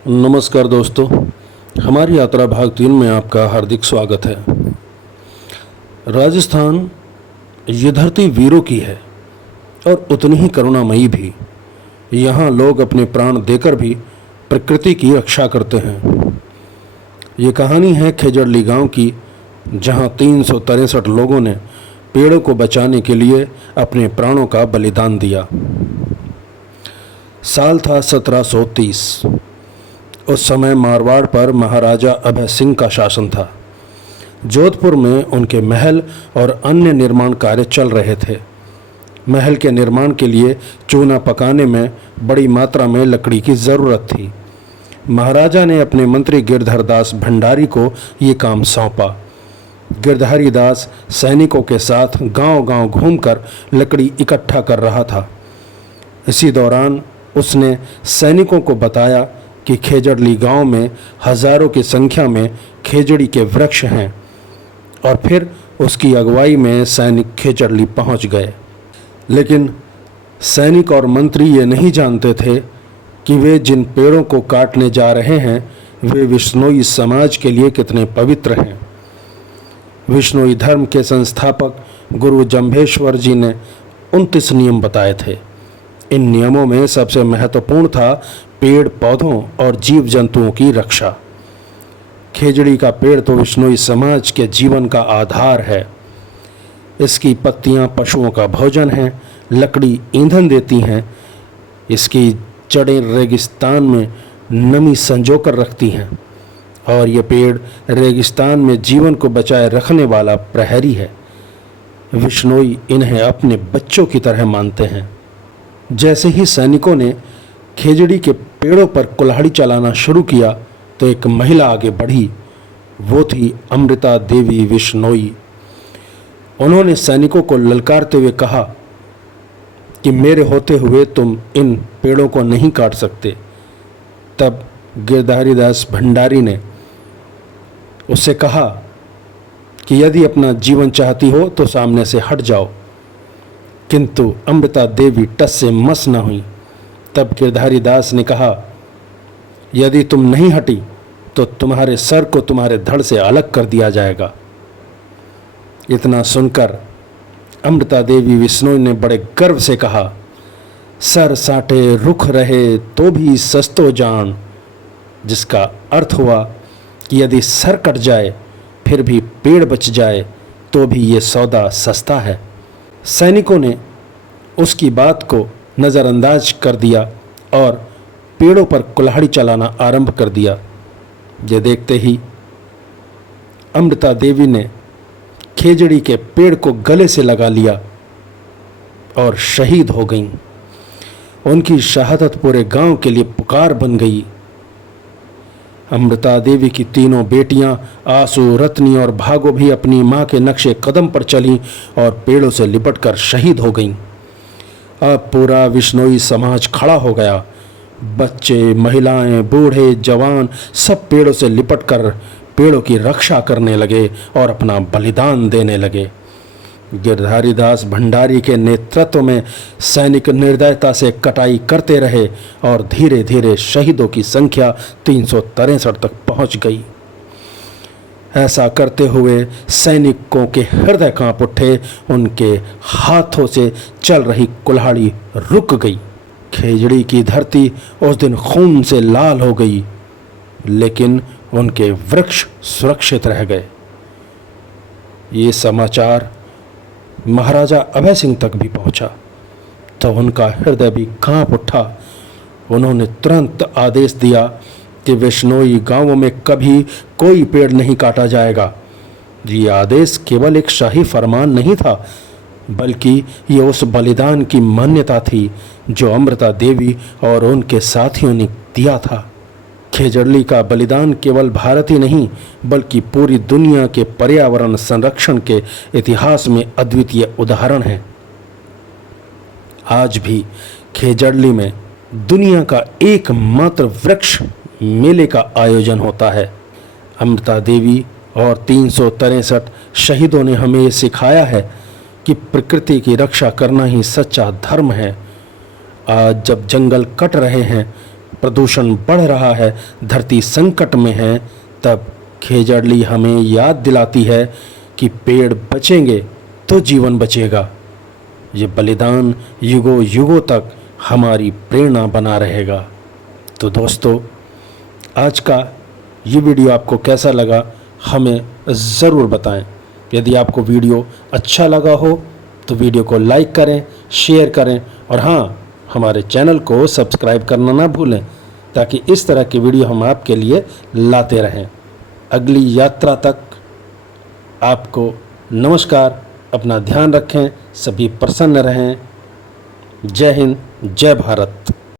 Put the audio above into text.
नमस्कार दोस्तों, हमारी यात्रा भाग 3 में आपका हार्दिक स्वागत है। राजस्थान ये धरती वीरों की है और उतनी ही करुणामयी भी। यहाँ लोग अपने प्राण देकर भी प्रकृति की रक्षा करते हैं। ये कहानी है खेजड़ली गांव की, जहाँ 363 लोगों ने पेड़ों को बचाने के लिए अपने प्राणों का बलिदान दिया। साल था 1730। उस समय मारवाड़ पर महाराजा अभय सिंह का शासन था। जोधपुर में उनके महल और अन्य निर्माण कार्य चल रहे थे। महल के निर्माण के लिए चूना पकाने में बड़ी मात्रा में लकड़ी की ज़रूरत थी। महाराजा ने अपने मंत्री गिरधर दास भंडारी को ये काम सौंपा। गिरधारी दास सैनिकों के साथ गांव-गांव घूमकर लकड़ी इकट्ठा कर रहा था। इसी दौरान उसने सैनिकों को बताया कि खेजड़ली गांव में हजारों की संख्या में खेजड़ी के वृक्ष हैं, और फिर उसकी अगुवाई में सैनिक खेजड़ली पहुंच गए। लेकिन सैनिक और मंत्री ये नहीं जानते थे कि वे जिन पेड़ों को काटने जा रहे हैं वे विश्नोई समाज के लिए कितने पवित्र हैं। विश्नोई धर्म के संस्थापक गुरु जंभेश्वर जी ने 29 नियम बताए थे। इन नियमों में सबसे महत्वपूर्ण था पेड़ पौधों और जीव जंतुओं की रक्षा। खेजड़ी का पेड़ तो विश्नोई समाज के जीवन का आधार है। इसकी पत्तियां पशुओं का भोजन है, लकड़ी ईंधन देती हैं, इसकी जड़ें रेगिस्तान में नमी संजोकर रखती हैं, और ये पेड़ रेगिस्तान में जीवन को बचाए रखने वाला प्रहरी है। विश्नोई इन्हें अपने बच्चों की तरह मानते हैं। जैसे ही सैनिकों ने खेजड़ी के पेड़ों पर कुल्हाड़ी चलाना शुरू किया तो एक महिला आगे बढ़ी। वो थी अमृता देवी विश्नोई। उन्होंने सैनिकों को ललकारते हुए कहा कि मेरे होते हुए तुम इन पेड़ों को नहीं काट सकते। तब गिरधारी दास भंडारी ने उससे कहा कि यदि अपना जीवन चाहती हो तो सामने से हट जाओ। किंतु अमृता देवी टस से मस न हुई। तब गिरधारी दास ने कहा, यदि तुम नहीं हटी तो तुम्हारे सर को तुम्हारे धड़ से अलग कर दिया जाएगा। इतना सुनकर अमृता देवी विश्नोई ने बड़े गर्व से कहा, सर साटे रुख रहे तो भी सस्तो जान, जिसका अर्थ हुआ कि यदि सर कट जाए फिर भी पेड़ बच जाए तो भी ये सौदा सस्ता है। सैनिकों ने उसकी बात को नज़रअंदाज कर दिया और पेड़ों पर कुल्हाड़ी चलाना आरंभ कर दिया। ये देखते ही अमृता देवी ने खेजड़ी के पेड़ को गले से लगा लिया और शहीद हो गईं। उनकी शहादत पूरे गांव के लिए पुकार बन गई। अमृता देवी की तीनों बेटियां आंसू, रत्नी और भागो भी अपनी मां के नक्शे कदम पर चलीं और पेड़ों से लिपटकर शहीद हो गईं। अब पूरा विश्नोई समाज खड़ा हो गया। बच्चे, महिलाएं, बूढ़े, जवान सब पेड़ों से लिपटकर पेड़ों की रक्षा करने लगे और अपना बलिदान देने लगे। गिरधारी दास भंडारी के नेतृत्व में सैनिक निर्दयता से कटाई करते रहे और धीरे धीरे शहीदों की संख्या 363 तक पहुंच गई। ऐसा करते हुए सैनिकों के हृदय कांप उठे। उनके हाथों से चल रही कुल्हाड़ी रुक गई। खेजड़ी की धरती उस दिन खून से लाल हो गई, लेकिन उनके वृक्ष सुरक्षित रह गए। ये समाचार महाराजा अभय सिंह तक भी पहुंचा तो उनका हृदय भी कांप उठा। उन्होंने तुरंत आदेश दिया कि विश्नोई गांवों में कभी कोई पेड़ नहीं काटा जाएगा। ये आदेश केवल एक शाही फरमान नहीं था, बल्कि ये उस बलिदान की मान्यता थी जो अमृता देवी और उनके साथियों ने दिया था। खेजड़ली का बलिदान केवल भारत ही नहीं बल्कि पूरी दुनिया के पर्यावरण संरक्षण के इतिहास में अद्वितीय उदाहरण है। आज भी खेजड़ली में दुनिया का एकमात्र वृक्ष मेले का आयोजन होता है। अमृता देवी और 363 शहीदों ने हमें ये सिखाया है कि प्रकृति की रक्षा करना ही सच्चा धर्म है। आज जब जंगल कट रहे हैं, प्रदूषण बढ़ रहा है, धरती संकट में है, तब खेजड़ली हमें याद दिलाती है कि पेड़ बचेंगे तो जीवन बचेगा। ये बलिदान युगों युगों तक हमारी प्रेरणा बना रहेगा। तो दोस्तों, आज का ये वीडियो आपको कैसा लगा हमें ज़रूर बताएं। यदि आपको वीडियो अच्छा लगा हो तो वीडियो को लाइक करें, शेयर करें और हाँ, हमारे चैनल को सब्सक्राइब करना ना भूलें, ताकि इस तरह की वीडियो हम आपके लिए लाते रहें। अगली यात्रा तक आपको नमस्कार। अपना ध्यान रखें, सभी प्रसन्न रहें। जय हिंद, जय भारत।